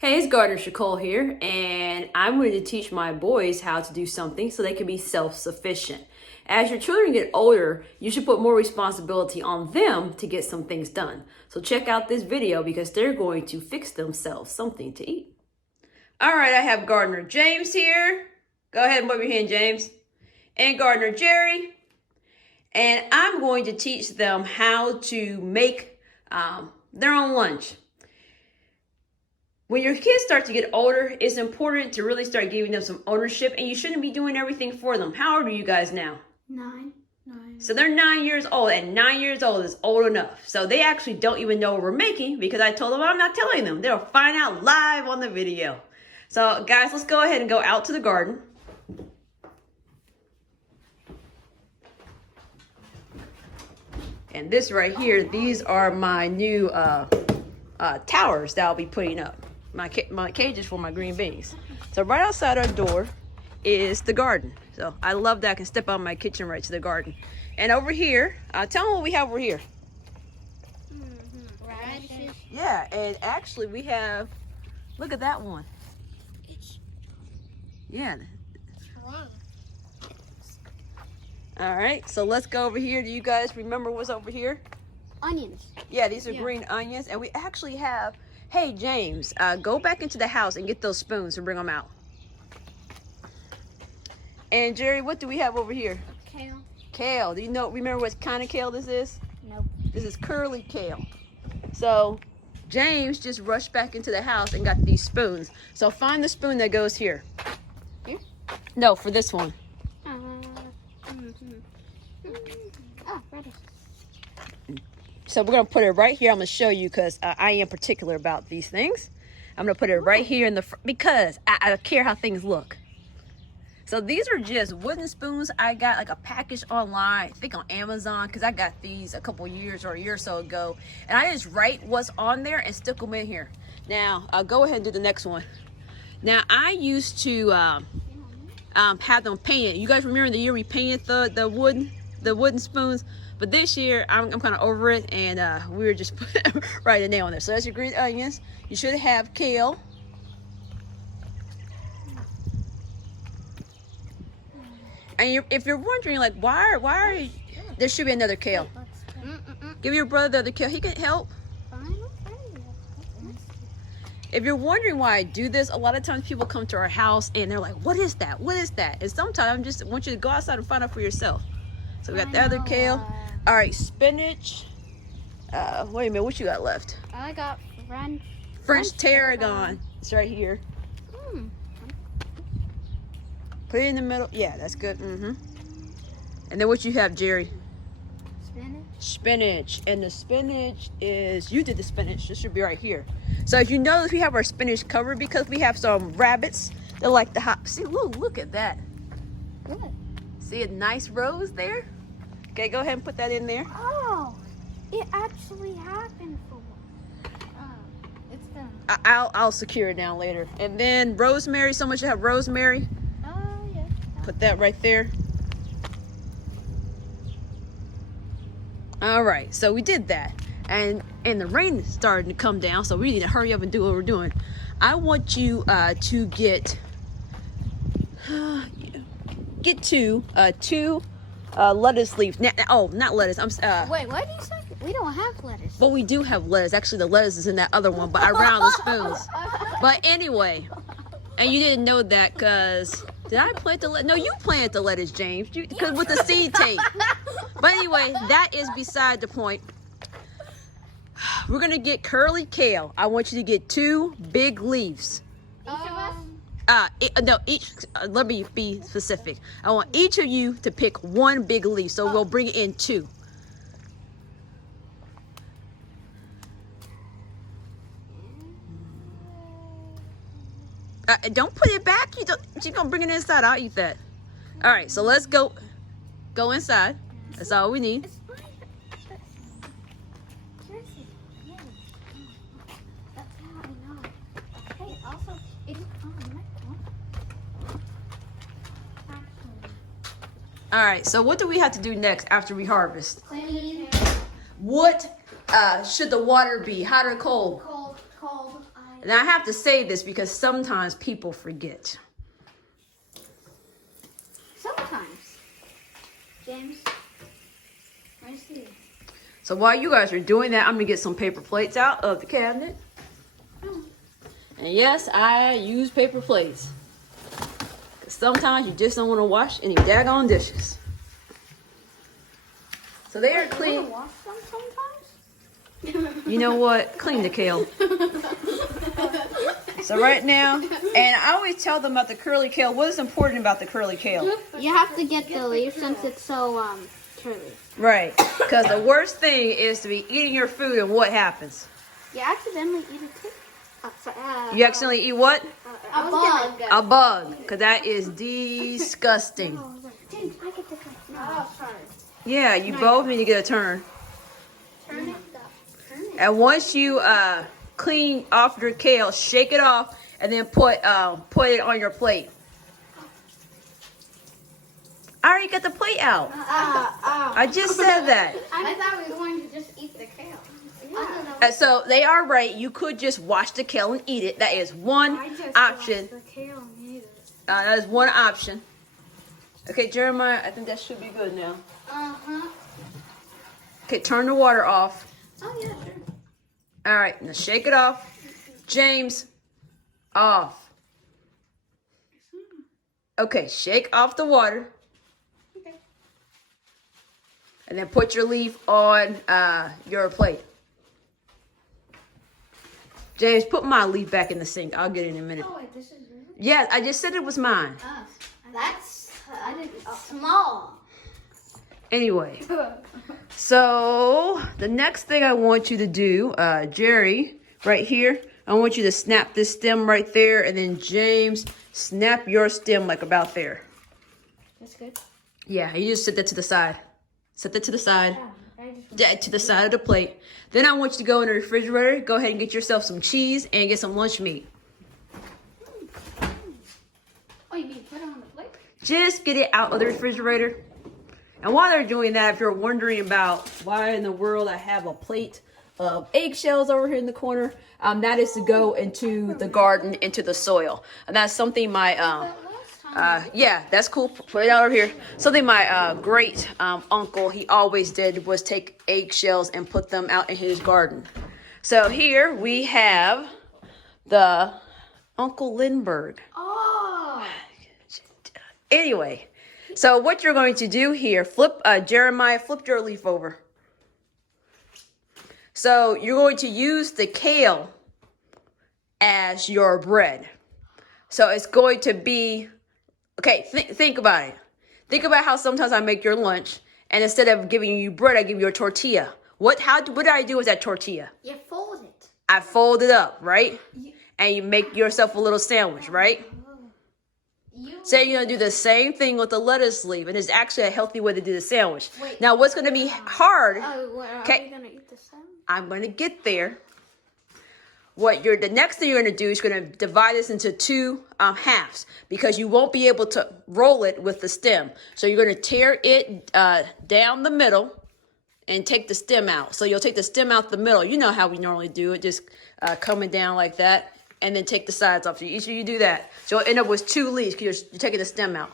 Hey, it's Gardener Nicole here, and I'm going to teach my boys how to do something so they can be self-sufficient. As your children get older, you should put more responsibility on them to get some things done. So check out this video because they're going to fix themselves something to eat. All right, I have Gardener James here. Go ahead and wave your hand, James. And Gardener Jerry. And I'm going to teach them how to make their own lunch. When your kids start to get older, it's important to really start giving them some ownership, and you shouldn't be doing everything for them. How old are you guys now? 9. So they're 9 years old, and 9 years old is old enough. So they actually don't even know what we're making because I told them I'm not telling them. They'll find out live on the video. So guys, let's go ahead and go out to the garden. And this right here, these are my new towers that I'll be putting up. My cages for my green beans. So right outside our door is the garden. So I love that I can step out of my kitchen right to the garden. And over here, tell them what we have over here. Radishes. Yeah, and actually we have, look at that one. Yeah. All right, so let's go over here. Do you guys remember what's over here? Onions. Yeah, these are green onions, and we actually have, hey, James, go back into the house and get those spoons and bring them out. And Jerry, what do we have over here? Kale. Kale. Do you remember what kind of kale this is? Nope. This is curly kale. So James just rushed back into the house and got these spoons. So find the spoon that goes here. Here? No, for this one. Oh, radish. So we're going to put it right here. I'm going to show you because I am particular about these things. I'm going to put it right here in the front because I care how things look. So these are just wooden spoons. I got like a package online, I think on Amazon, because I got these a couple years or a year or so ago. And I just write what's on there and stick them in here. Now, I'll go ahead and do the next one. Now, I used to have them painted. You guys remember the year we painted the wooden spoons? But this year, I'm kind of over it, and we were just right a nail on there. So that's your green onions. You should have kale. And if you're wondering, like, why are you, there should be another kale. Give your brother the other kale. He can help. If you're wondering why I do this, a lot of times people come to our house, and they're like, what is that? What is that? And sometimes I just want you to go outside and find out for yourself. So we got the other kale. All right, spinach. Wait a minute, what you got left? I got French tarragon. It's right here. Put it in the middle. Yeah, that's good. And then what you have, Jerry? Spinach. Spinach. And the spinach is, you did the spinach. This should be right here. So if you notice, we have our spinach covered because we have some rabbits that like to hop. See, look at that. Good. See a nice rose there? Okay, go ahead and put that in there. Oh, it actually happened for one. It's done. I'll secure it down later. And then rosemary, so much you have rosemary. Oh, yeah. Put that right there. All right, so we did that. And the rain is starting to come down, so we need to hurry up and do what we're doing. I want you to get two lettuce leaves. Not lettuce. Wait, what did you say? We don't have lettuce. But we do have lettuce. Actually, the lettuce is in that other one, but I ran out of spoons. But anyway, and you didn't know that because did I plant the lettuce? No, you planted the lettuce, James, because with the seed tape. But anyway, that is beside the point. We're gonna get curly kale. I want you to get 2 big leaves. Each of us? Let me be specific. I want each of you to pick 1 big leaf, so we'll bring in 2. Don't put it back. You're gonna bring it inside. I'll eat that. All right, so let's go inside. That's all we need. All right, so what do we have to do next after we harvest? Clean. What should the water be, hot or cold? Cold. And I have to say this because sometimes people forget. Sometimes. James, I see. So while you guys are doing that, I'm gonna get some paper plates out of the cabinet. And yes, I use paper plates. Cause sometimes you just don't want to wash any daggone dishes. So they are clean. Wash them sometimes? You know what? Clean the kale. So right now, and I always tell them about the curly kale. What is important about the curly kale? You have to get the leaf since it's so curly. Right. Because the worst thing is to be eating your food and what happens? You accidentally eat it too. You accidentally eat what? A bug. A bug. Because that is disgusting. James, I get the turn. No, sorry. Yeah, you both need to get a turn. Turn it up. And once you clean off your kale, shake it off, and then put it on your plate. I already got the plate out. I just said that. I thought we were going to just eat the kale. And so they are right. You could just wash the kale and eat it. That is one option. That is one option. Okay, Jeremiah, I think that should be good now. Okay, turn the water off. Oh, yeah, sure. All right, now shake it off. James, off. Okay, shake off the water. Okay. And then put your leaf on your plate. James, put my leaf back in the sink. I'll get it in a minute. Oh, wait, this is yours? Yeah, I just said it was mine. That's small. Anyway, so the next thing I want you to do, Jerry, right here, I want you to snap this stem right there, and then James, snap your stem like about there. That's good. Yeah, you just set that to the side. Set that to the side. Yeah, To the side of the plate. Then I want you to go in the refrigerator. Go ahead and get yourself some cheese and get some lunch meat. Oh, you mean put it on the plate? Just get it out of the refrigerator. And while they're doing that, if you're wondering about why in the world I have a plate of eggshells over here in the corner, that is to go into the garden, into the soil. And that's something my yeah, that's cool. Put it out over here. Something my great uncle, he always did was take eggshells and put them out in his garden. So here we have the Uncle Lindbergh. Oh. Anyway, so what you're going to do here, Jeremiah, flip your leaf over. So you're going to use the kale as your bread. So it's going to be, okay, think about it. Think about how sometimes I make your lunch, and instead of giving you bread, I give you a tortilla. What did I do with that tortilla? You fold it. I fold it up, right? And you make yourself a little sandwich, right? Say you're going to do the same thing with the lettuce leaf, and it's actually a healthy way to do the sandwich. Wait. Now, what's going to be hard? Are you going to eat the salmon? I'm going to get there. The next thing you're going to do is you're going to divide this into two halves, because you won't be able to roll it with the stem. So you're going to tear it down the middle and take the stem out. So you'll take the stem out the middle. You know how we normally do it, just coming down like that, and then take the sides off. So each of you do that. So you'll end up with two leaves because you're taking the stem out.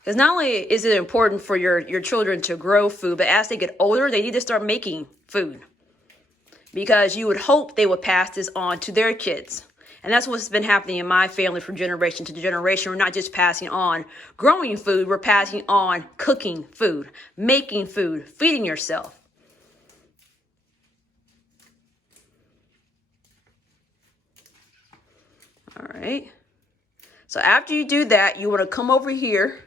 Because not only is it important for your children to grow food, but as they get older, they need to start making food. Because you would hope they would pass this on to their kids. And that's what's been happening in my family from generation to generation. We're not just passing on growing food, we're passing on cooking food, making food, feeding yourself. All right. So after you do that, you want to come over here.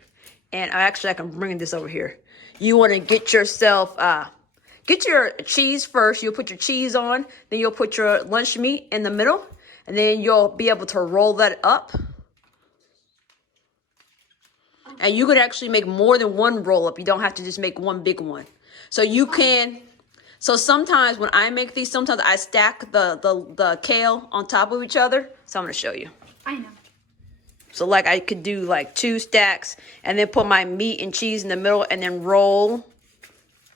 And I can bring this over here. You want to get yourself, get your cheese first. You'll put your cheese on. Then you'll put your lunch meat in the middle. And then you'll be able to roll that up. And you could actually make more than one roll up. You don't have to just make one big one. So you can, so sometimes when I make these, sometimes I stack the kale on top of each other. So I'm going to show you. I know. So like I could do like 2 stacks and then put my meat and cheese in the middle and then roll,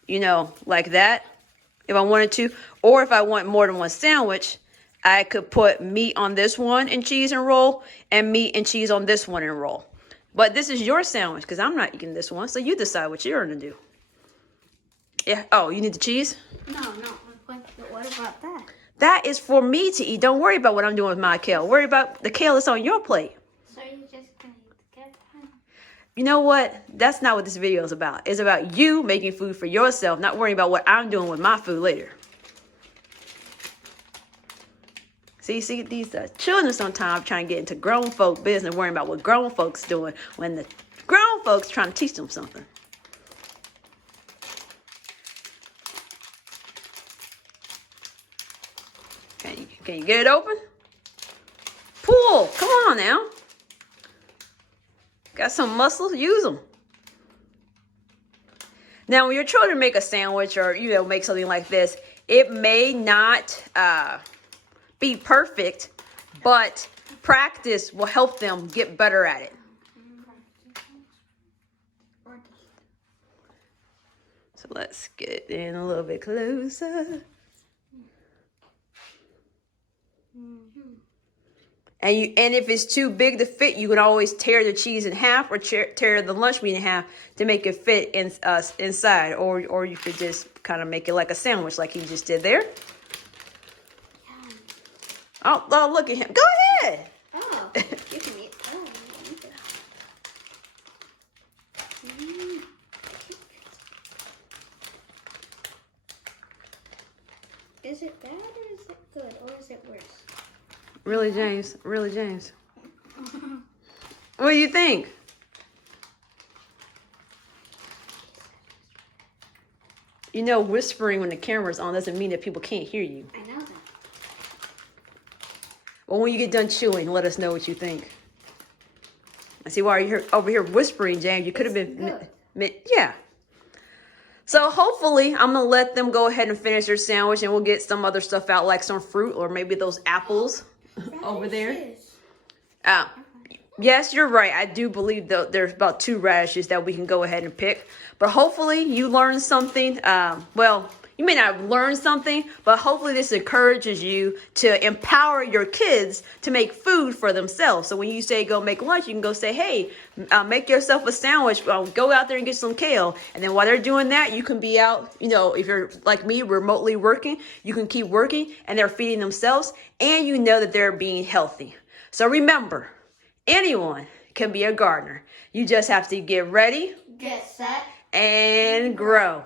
you know, like that if I wanted to. Or if I want more than one sandwich, I could put meat on this one and cheese and roll, and meat and cheese on this one and roll. But this is your sandwich because I'm not eating this one. So you decide what you're going to do. Yeah. Oh, you need the cheese? No. What about that? That is for me to eat. Don't worry about what I'm doing with my kale. Worry about the kale that's on your plate. So you're just gonna eat the kale? You know what? That's not what this video is about. It's about you making food for yourself, not worrying about what I'm doing with my food later. See, these children sometimes trying to get into grown folk business, worrying about what grown folks doing when the grown folks trying to teach them something. Can you get it open? Pull. Come on now. Got some muscles? Use them. Now, when your children make a sandwich or, you know, make something like this, it may not be perfect, but practice will help them get better at it. So let's get in a little bit closer. And if it's too big to fit, you can always tear the cheese in half or tear the lunch meat in half to make it fit inside. Or you could just kind of make it like a sandwich like he just did there. Oh, look at him. Go ahead. Oh, give me. Oh, is it bad or is it good or is it worse? Really, James? Really, James? What do you think? You know, whispering when the camera's on doesn't mean that people can't hear you. I know that. Well, when you get done chewing, let us know what you think. I see why you're over here whispering, James. You could have been... Yeah. So hopefully, I'm going to let them go ahead and finish their sandwich, and we'll get some other stuff out, like some fruit or maybe those apples over there. Yes, you're right. I do believe there's about 2 radishes that we can go ahead and pick. But hopefully you learned something. Well, you may not have learned something, but hopefully this encourages you to empower your kids to make food for themselves. So when you say go make lunch, you can go say, hey, make yourself a sandwich. Go out there and get some kale. And then while they're doing that, you can be out, you know, if you're like me, remotely working, you can keep working and they're feeding themselves and you know that they're being healthy. So remember, anyone can be a gardener. You just have to get ready, Get set, and grow.